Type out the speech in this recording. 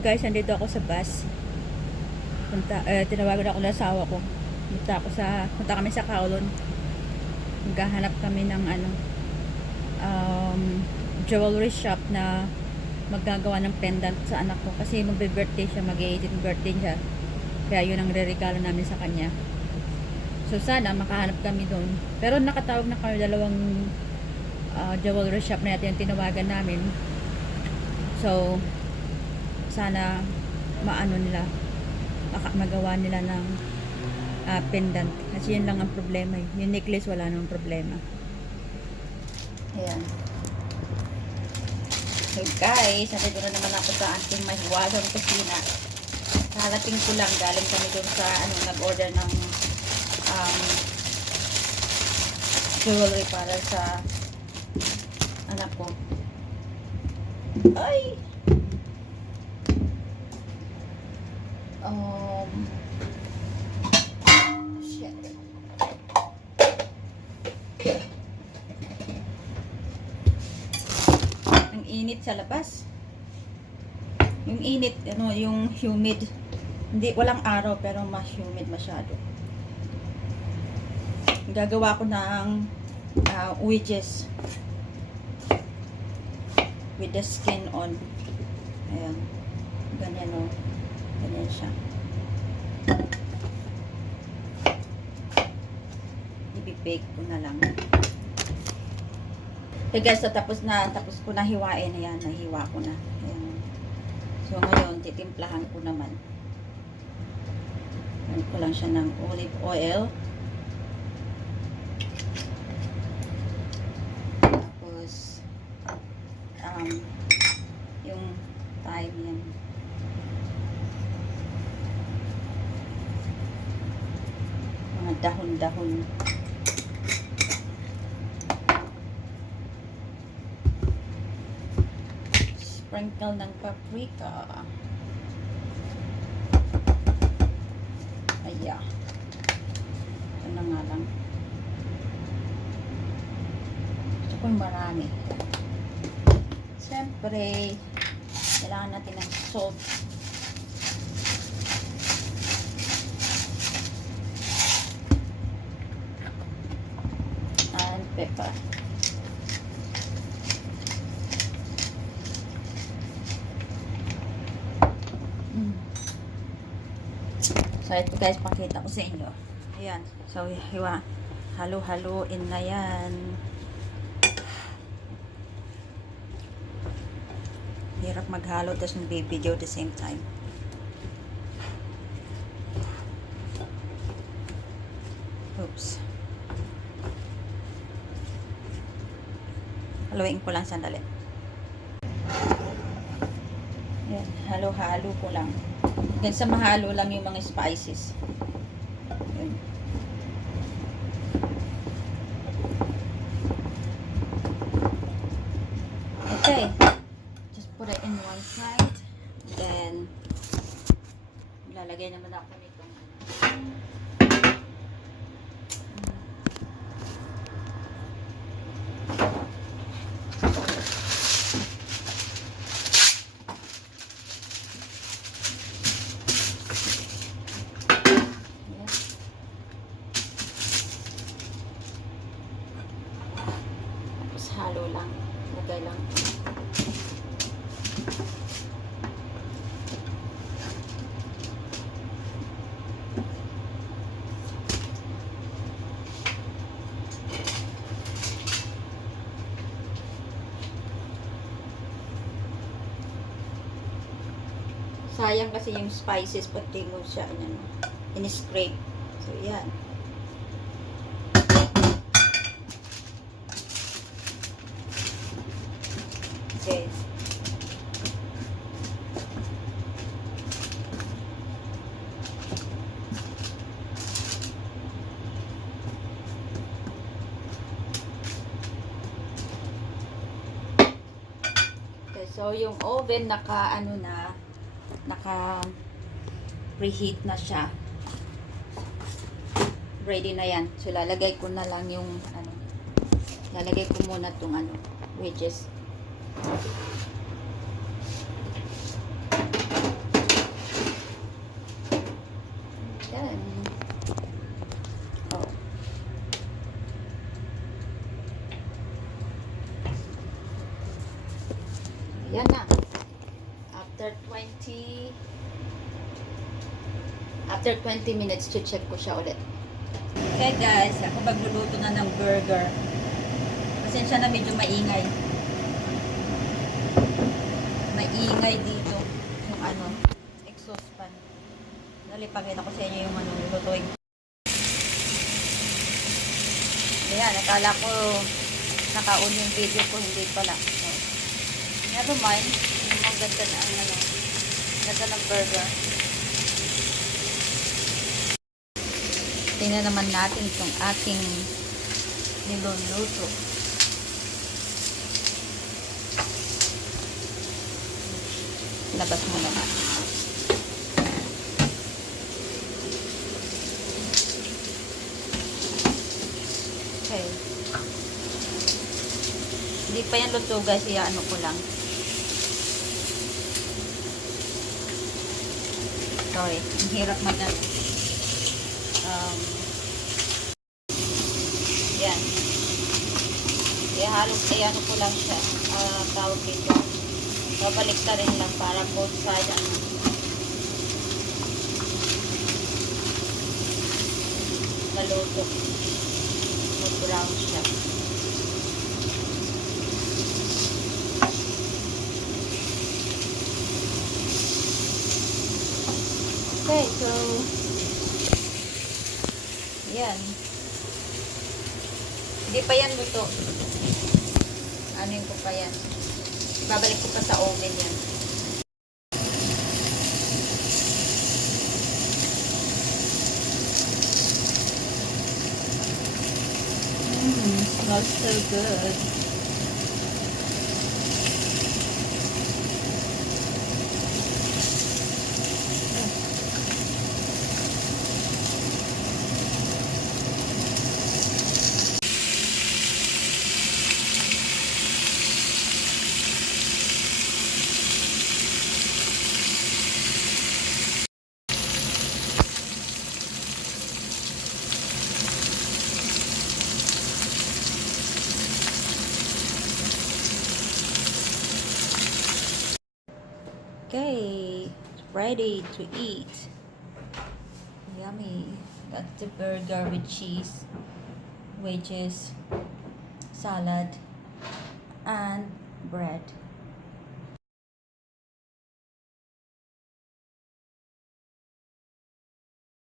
guys, nandito ako sa bus. Tinawagan ako ng asawa ko. Punta kami sa Kowloon. Maghahanap kami ng jewelry shop na maggagawa ng pendant sa anak ko. Kasi magbe-birthday siya, mag-18 birthday siya. Kaya yun ang re-regalo namin sa kanya. So sana makahanap kami doon. Pero nakatawag na kami dalawang jewelry shop na natin yung tinawagan namin. So sana magawa nila ng pendant. Kasi yun lang ang problema. Yung necklace wala namang problema. Ayan. So guys, nandito na naman ako sa ating mahiwagang kusina. Karating ko lang, galing kami doon sa nag-order ng jewelry para sa anak ko. Ay! Shit. Ang init sa labas. Yung init, yung humid. Hindi, walang araw pero mas humid masyado. Gagawa ko ng wedges with the skin on. Ayan. Ganyan o. Ganyan siya. I-bake ko na lang. Okay guys, so tapos ko na hiwain. Ayan, nahiwa ko na. Ayan. So ngayon, titimplahan ko naman. Ayan ko lang siya ng olive oil. Tapos, yung thyme yan. Mga dahon-dahon. Sprinkle ng paprika. Ayan. Ito na nga lang. Gusto ko yung marami. Siyempre, kailangan natin ng salt. And pepper. So, ito guys, pakita ko sa inyo. Ayan. So, halo-haloin na yan. Hirap maghalo, tapos mag-video at the same time. Oops. Haluin ko lang sandali. Ayan. Halo-halo ko lang. Hanggang sa mahalo lang yung mga spices. Ayan. Okay. Just put it in one side. Then, lalagay naman ako nitong halo lang. Lagay lang. Sayang kasi yung spices pati mo siya in-scrape. So, yan. Okay. Okay, so yung oven naka preheat na siya. Ready na yan. So lalagay ko na lang yung lalagay ko muna tong wedges. see. After 20 minutes, check ko siya ulit. Okay guys, ako magluluto na ng burger. Pasensya na medyo maingay. Maingay dito. Yung exhaust fan. Nalipagin ako sa inyo yung lulutuin. Ayan, nakala ko naka-on yung video ko, hindi pala. So, never mind. Ang ganda na ganda ng burger. Tingnan naman natin itong ating niluluto. Labas mo naman. Okay. Hindi pa yan luto guys, ko lang. Sorry, ang hirap yan. Halos ko lang siya. Tawag dito. Babalik ka rin lang para both side naluto. Mag-brown siya. Okay, so yan. Hindi pa yan luto. Anuin ko pa yan. Babalik ko pa sa oven yan. Smells so good. Okay, ready to eat. Yummy. That's the burger with cheese, wedges, salad, and bread.